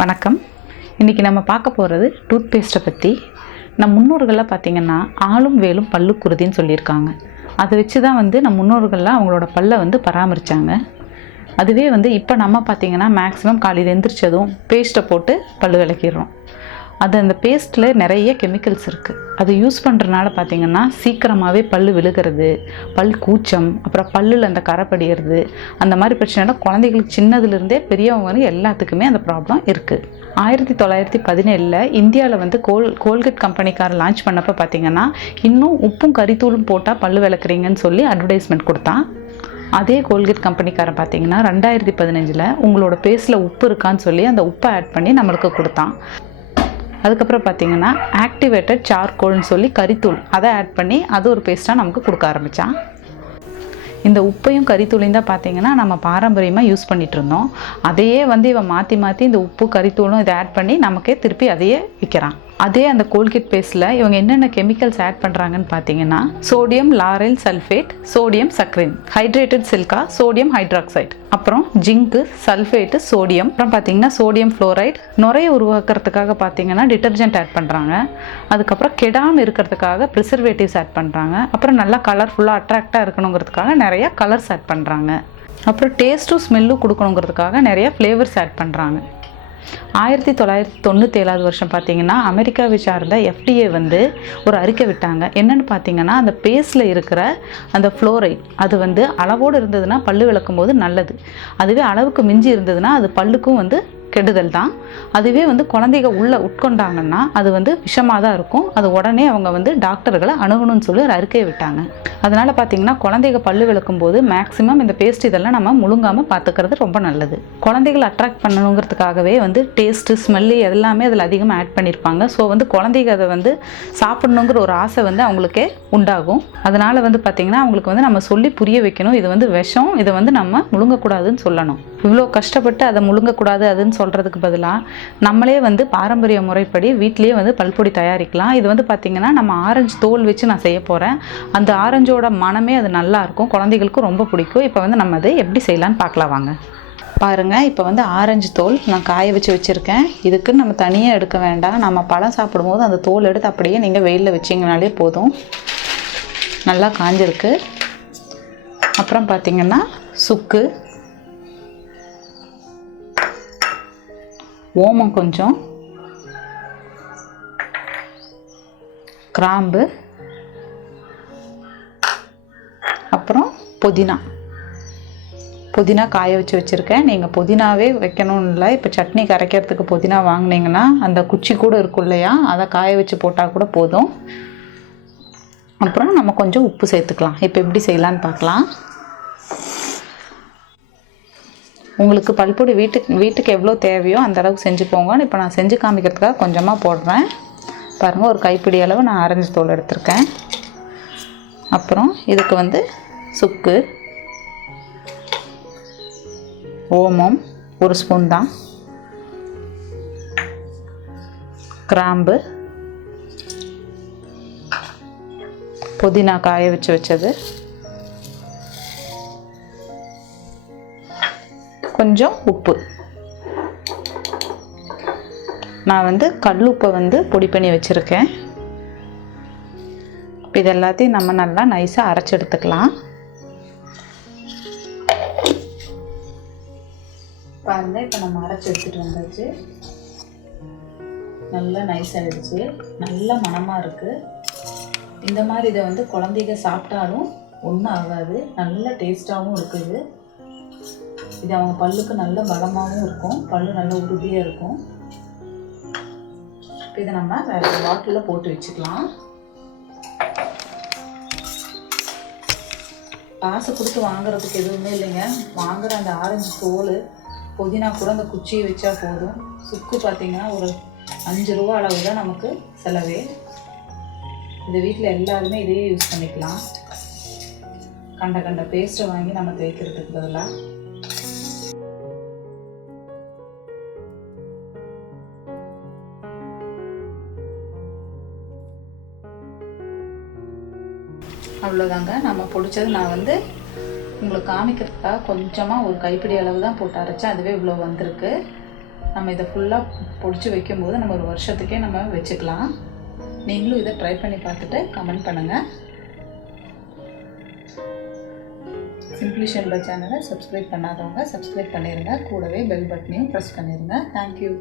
வணக்கம். இன்றைக்கி நம்ம பார்க்க போகிறது டூத்பேஸ்ட்டை பற்றி. நம் முன்னோர்கள்லாம் பார்த்திங்கன்னா ஆளும் வேலும் பல்லுக்குருதின்னு சொல்லியிருக்காங்க. அதை வச்சு தான் நம் முன்னோர்கள்லாம் அவங்களோட பல்லை பராமரித்தாங்க. அதுவே இப்போ நம்ம பார்த்திங்கன்னா மேக்ஸிமம் காலையில் எந்திரிச்சதும் பேஸ்ட்டை போட்டு பல் விளக்கிடுறோம். அந்த பேஸ்ட்டில் நிறைய கெமிக்கல்ஸ் இருக்குது. அது யூஸ் பண்ணுறதுனால பார்த்திங்கன்னா சீக்கிரமாகவே பல் விழுகிறது, பல் கூச்சம், அப்புறம் பல்லில் அந்த கரை படிகிறது, அந்த மாதிரி பிரச்சனைலாம் குழந்தைகளுக்கு சின்னதுலேருந்தே பெரியவங்க எல்லாத்துக்குமே அந்த ப்ராப்ளம் இருக்குது. 1917 இந்தியாவில் கோல்கேட் கம்பெனிக்கார லான்ச் பண்ணப்போ பார்த்திங்கன்னா இன்னும் உப்பும் கரித்தூளும் போட்டால் பல் விளக்குறீங்கன்னு சொல்லி அட்வர்டைஸ்மெண்ட் கொடுத்தான். அதே கோல்கேட் கம்பெனிக்காரன் பார்த்திங்கன்னா 2015 உங்களோட பேஸ்ட்டில் உப்பு இருக்கான்னு சொல்லி அந்த உப்பை ஆட் பண்ணி நம்மளுக்கு கொடுத்தான். அதுக்கப்புறம் பார்த்திங்கன்னா ஆக்டிவேட்டட் சார்கோல்னு சொல்லி கரித்தூள் அதை ஆட் பண்ணி அது ஒரு பேஸ்ட்டாக நமக்கு கொடுக்க ஆரம்பித்தான். இந்த உப்பையும் கரித்தூளையும் தான் பார்த்திங்கன்னா நம்ம பாரம்பரியமாக யூஸ் பண்ணிகிட்டு இருந்தோம். அதையே இவன் மாற்றி இந்த உப்பு கரித்தூளும் இதை ஆட் பண்ணி நமக்கே திருப்பி அதையே விற்கிறான். அதே அந்த கோல்கேட் பேஸ்ட்டில் இவங்க என்னென்ன கெமிக்கல்ஸ் ஆட் பண்ணுறாங்கன்னு பார்த்தீங்கன்னா sodium lauryl sulphate, sodium saccharin, hydrated silica, sodium hydroxide, அப்புறம் ஜிங்கு, சல்ஃபேட்டு, சோடியம், அப்புறம் பார்த்தீங்கன்னா சோடியம் ஃப்ளோரைடு, நுரையை உருவாக்குறதுக்காக பார்த்தீங்கன்னா டிட்டர்ஜென்ட் ஆட் பண்ணுறாங்க. அதுக்கப்புறம் கெடாமல் இருக்கிறதுக்காக ப்ரிசர்வேட்டிவ்ஸ் ஆட் பண்ணுறாங்க. அப்புறம் நல்லா கலர்ஃபுல்லாக அட்ராக்டாக இருக்கணுங்கிறதுக்காக நிறையா கலர்ஸ் ஆட் பண்ணுறாங்க. அப்புறம் டேஸ்ட்டும் ஸ்மெல்லும் கொடுக்கணுங்கிறதுக்காக நிறையா ஃப்ளேவர்ஸ் ஆட் பண்ணுறாங்க. 1997 பார்த்தீங்கன்னா அமெரிக்காவை சார்ந்த FDA ஒரு அறிக்கை விட்டாங்க. என்னென்னு பார்த்தீங்கன்னா அந்த பேஸ்ட்டில் இருக்கிற அந்த ஃப்ளோரைட் அது அளவோடு இருந்ததுன்னா பல்லு விளக்கும் போது நல்லது. அதுவே அளவுக்கு மிஞ்சி இருந்ததுன்னா அது பல்லுக்கும் கெடுதல் தான். அதுவே குழந்தைங்க உள்ளே உட்கொண்டாங்கன்னா அது விஷமாக தான் இருக்கும். அது உடனே அவங்க டாக்டர்களை அணுகணும்னு சொல்லி ஒரு அறிக்கையை விட்டாங்க. அதனால் பார்த்திங்கன்னா குழந்தைங்க பல்லு விளக்கும் போது மேக்ஸிமம் இந்த பேஸ்ட் இதெல்லாம் நம்ம முழுங்காமல் பார்த்துக்கிறது ரொம்ப நல்லது. குழந்தைகளை அட்ராக்ட் பண்ணணுங்கிறதுக்காகவே டேஸ்ட்டு, ஸ்மெல்லு எல்லாமே அதில் அதிகமாக ஆட் பண்ணியிருப்பாங்க. ஸோ குழந்தைங்க அதை சாப்பிடணுங்கிற ஒரு ஆசை அவங்களுக்கே உண்டாகும். அதனால் பார்த்திங்கன்னா அவங்களுக்கு நம்ம சொல்லி புரிய வைக்கணும். இது விஷம், இதை நம்ம முழுங்கக்கூடாதுன்னு சொல்லணும். இவ்வளோ கஷ்டப்பட்டு அதை முழுங்கக்கூடாது அதுன்னு சொல்கிறதுக்கு பதிலாக நம்மளே பாரம்பரிய முறைப்படி வீட்லேயே பல்பொடி தயாரிக்கலாம். இது பார்த்திங்கன்னா நம்ம ஆரஞ்சு தோல் வச்சு நான் செய்ய போகிறேன். அந்த ஆரஞ்சோட மனமே அது நல்லாயிருக்கும், குழந்தைகளுக்கும் ரொம்ப பிடிக்கும். இப்போ நம்ம அதை எப்படி செய்யலான்னு பார்க்கலாம் வாங்க. பாருங்கள், இப்போ ஆரஞ்சு தோல் நான் காய வச்சு வச்சுருக்கேன். இதுக்கு நம்ம தனியாக எடுக்க வேண்டாம். நம்ம பழம் சாப்பிடும்போது அந்த தோல் எடுத்து அப்படியே நீங்கள் வெயிலில் வச்சிங்கனாலே போதும். நல்லா காஞ்சிருக்கு. அப்புறம் பார்த்திங்கன்னா சுக்கு, ஓமம் கொஞ்சம், கிராம்பு, அப்புறம் புதினா காய வச்சு வச்சுருக்கேன். நீங்கள் புதினாவே வைக்கணும்னு இல்லை. இப்போ சட்னி கரைக்கிறதுக்கு புதினா வாங்கினீங்கன்னா அந்த குச்சி கூட இருக்கும் இல்லையா, அதை காய வச்சு போட்டால் கூட போதும். அப்புறம் நம்ம கொஞ்சம் உப்பு சேர்த்துக்கலாம். இப்போ எப்படி செய்யலான்னு பார்க்கலாம். உங்களுக்கு பல்பொடி வீட்டுக்கு எவ்வளோ தேவையோ அந்த அளவுக்கு செஞ்சுக்கோங்க. இப்போ நான் செஞ்சு காமிக்கிறதுக்காக கொஞ்சமாக போடுறேன். பாருங்கள், ஒரு கைப்பிடி அளவு நான் ஆரஞ்சு தோல் எடுத்திருக்கேன். அப்புறம் இதுக்கு சுக்கு, ஓமம் 1 ஸ்பூன் தான், கிராம்பு, புதினா காய வச்சது, கொஞ்சம் உப்பு. நான் கல்லுப்பை பொடி பண்ணி வச்சுருக்கேன். இது எல்லாத்தையும் நம்ம நல்லா நைஸாக அரைச்சி எடுத்துக்கலாம். பாருங்கள், இப்போ நம்ம அரைச்சி எடுத்துகிட்டு வந்தாச்சு. நல்லா நைஸ் ஆகிடுச்சு, நல்ல மணமாக இருக்குது. இந்த மாதிரி இதை குழந்தைங்க சாப்பிட்டாலும் ஒன்றும் ஆகாது, நல்ல டேஸ்ட்டாகவும் இருக்குது. இது அவங்க பல்லுக்கு நல்ல பலமாகவும் இருக்கும், பல்லு நல்ல உறுதியாக இருக்கும். இதை நம்ம வேறு பாட்டிலில் போட்டு வச்சுக்கலாம். காசு கொடுத்து வாங்குறதுக்கு எதுவுமே இல்லைங்க. வாங்குகிற அந்த ஆரஞ்சு தோல், புதினா கூட அந்த குச்சியை வச்சா போதும். சுக்கு பார்த்திங்கன்னா ஒரு 5 ரூபா அளவு தான் நமக்கு செலவே. இது வீட்டில் எல்லாருமே இதையே யூஸ் பண்ணிக்கலாம். கண்ட பேஸ்ட்டை வாங்கி நம்ம தேய்க்கிறதுக்கு பதிலாக. அவ்வளோதாங்க, நம்ம பிடிச்சது. நான் உங்களுக்கு காமிக்கிறதுக்காக கொஞ்சமாக ஒரு கைப்பிடி அளவு தான் போட்டு அரைச்சேன். அதுவே இவ்வளோ வந்திருக்கு. நம்ம இதை ஃபுல்லாக பொடிச்சு வைக்கும்போது நம்ம ஒரு வருஷத்துக்கே நம்ம வச்சுக்கலாம். நீங்களும் இதை ட்ரை பண்ணி பார்த்துட்டு கமெண்ட் பண்ணுங்கள். சிம்பிளி ஷென்பா சேனலை சப்ஸ்கிரைப் பண்ணாதவங்க சப்ஸ்கிரைப் பண்ணிடுங்க. கூடவே பெல் பட்டனையும் ப்ரெஸ் பண்ணிடுங்க. தேங்க்யூ.